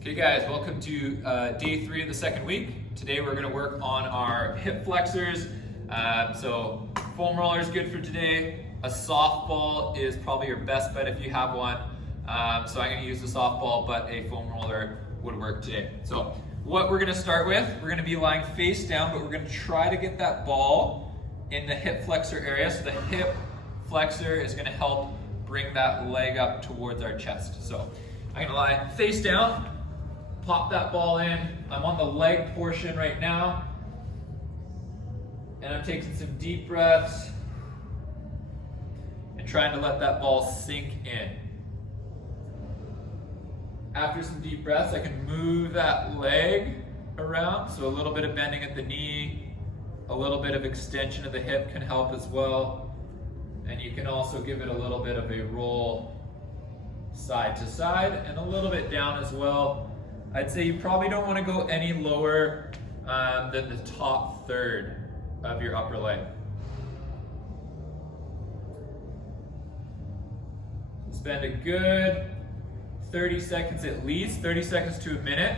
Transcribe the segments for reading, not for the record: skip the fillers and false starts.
Okay guys, welcome to day 3 of the second week. Today we're going to work on our hip flexors. So foam roller is good for today. A softball is probably your best bet if you have one. So I'm going to use the softball, but a foam roller would work today. So what we're going to start with, we're going to be lying face down, but we're going to try to get that ball in the hip flexor area. So the hip flexor is going to help bring that leg up towards our chest. So I'm going to lie face down. Pop that ball in. I'm on the leg portion right now. And I'm taking some deep breaths and trying to let that ball sink in. After some deep breaths, I can move that leg around. So a little bit of bending at the knee, a little bit of extension of the hip can help as well. And you can also give it a little bit of a roll side to side and a little bit down as well. I'd say you probably don't want to go any lower than the top third of your upper leg. Spend a good 30 seconds at least, 30 seconds to a minute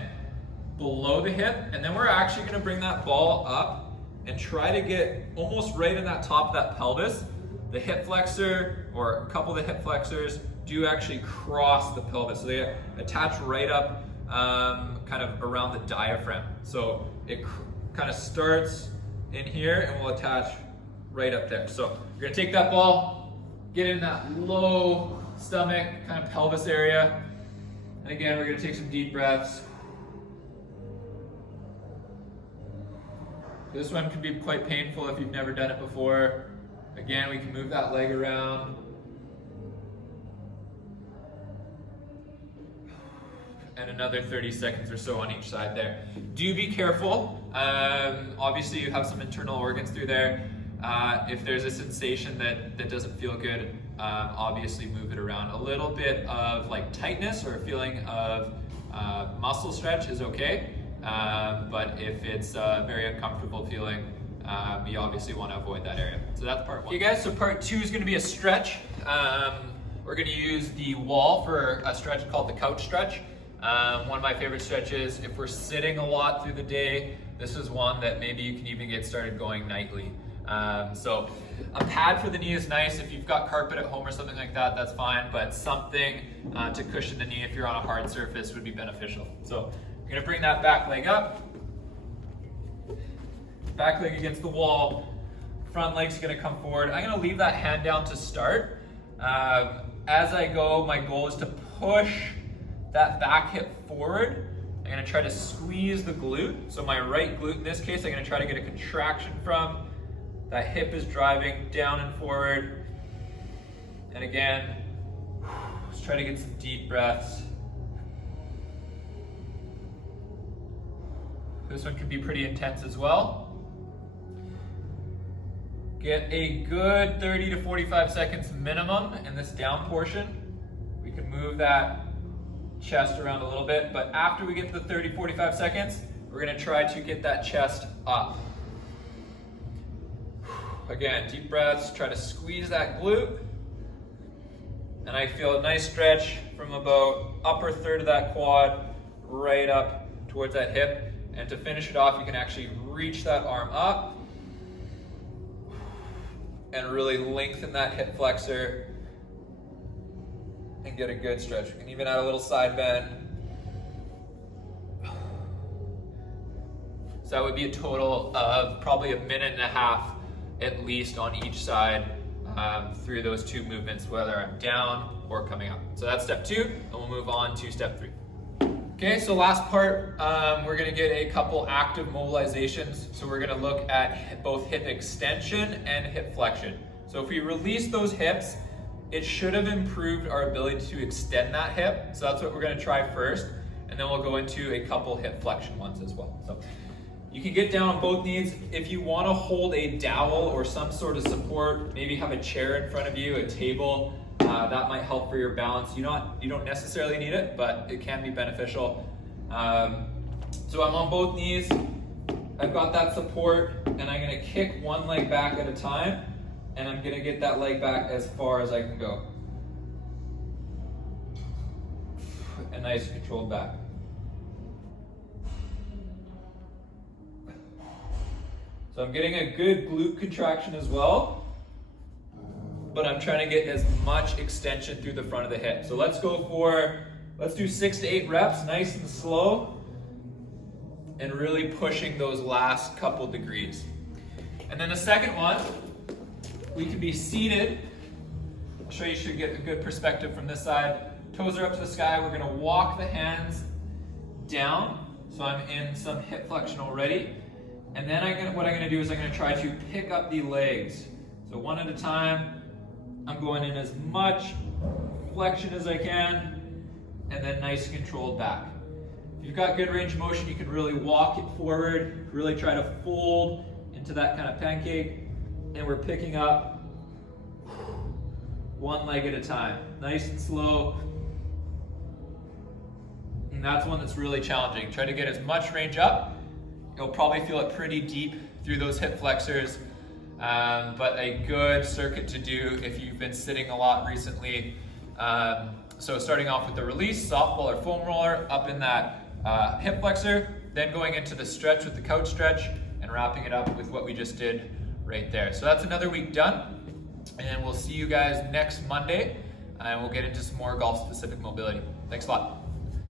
below the hip, and then we're actually going to bring that ball up and try to get almost right in that top of that pelvis. The hip flexor, or a couple of the hip flexors, do actually cross the pelvis, so they attach right up kind of around the diaphragm. So it kind of starts in here and will attach right up there. So you're gonna take that ball, get in that low stomach, kind of pelvis area. And again, we're gonna take some deep breaths. This one can be quite painful if you've never done it before. Again, we can move that leg around. And another 30 seconds or so on each side there. Do be careful. Obviously you have some internal organs through there. If there's a sensation that doesn't feel good, obviously move it around. A little bit of like tightness or a feeling of muscle stretch is okay. But if it's a very uncomfortable feeling, you obviously want to avoid that area. So that's part 1. Okay guys, so part 2 is going to be a stretch. We're going to use the wall for a stretch called the couch stretch. One of my favorite stretches, if we're sitting a lot through the day, this is one that maybe you can even get started going nightly. So a pad for the knee is nice. If you've got carpet at home or something like that, that's fine, but something to cushion the knee if you're on a hard surface would be beneficial. So you're gonna bring that back leg up, back leg against the wall, front leg's gonna come forward. I'm gonna leave that hand down to start. As I go, my goal is to push that back hip forward. I'm gonna try to squeeze the glute. So my right glute in this case, I'm gonna try to get a contraction from. That hip is driving down and forward. And again, let's try to get some deep breaths. This one could be pretty intense as well. Get a good 30 to 45 seconds minimum in this down portion. We can move that chest around a little bit, but after we get to the 30-45 seconds, we're gonna try to get that chest up. Again, deep breaths, try to squeeze that glute. And I feel a nice stretch from about upper third of that quad right up towards that hip. And to finish it off, you can actually reach that arm up and really lengthen that hip flexor and get a good stretch. You can even add a little side bend. So that would be a total of probably 1.5 minutes at least on each side through those 2 movements, whether I'm down or coming up. So that's step 2, and we'll move on to step 3. Okay, so last part, we're gonna get a couple active mobilizations. So we're gonna look at both hip extension and hip flexion. So if we release those hips, it should have improved our ability to extend that hip. So that's what we're gonna try first. And then we'll go into a couple hip flexion ones as well. So you can get down on both knees. If you wanna hold a dowel or some sort of support, maybe have a chair in front of you, a table, that might help for your balance. You don't necessarily need it, but it can be beneficial. So I'm on both knees. I've got that support, and I'm gonna kick one leg back at a time. And I'm gonna get that leg back as far as I can go. A nice controlled back. So I'm getting a good glute contraction as well, but I'm trying to get as much extension through the front of the hip. So let's do 6 to 8 reps, nice and slow, and really pushing those last couple degrees. And then the second one, we can be seated. I'll show you should get a good perspective from this side. Toes are up to the sky. We're gonna walk the hands down. So I'm in some hip flexion already. And then what I'm gonna do is I'm gonna try to pick up the legs. So one at a time, I'm going in as much flexion as I can, and then nice controlled back. If you've got good range of motion, you can really walk it forward, really try to fold into that kind of pancake, and we're picking up one leg at a time, nice and slow. And that's one that's really challenging. Try to get as much range up. You'll probably feel it pretty deep through those hip flexors, but a good circuit to do if you've been sitting a lot recently. So starting off with the release, softball or foam roller up in that hip flexor, then going into the stretch with the couch stretch and wrapping it up with what we just did right there. So that's another week done, and we'll see you guys next Monday, and we'll get into some more golf specific mobility. Thanks a lot.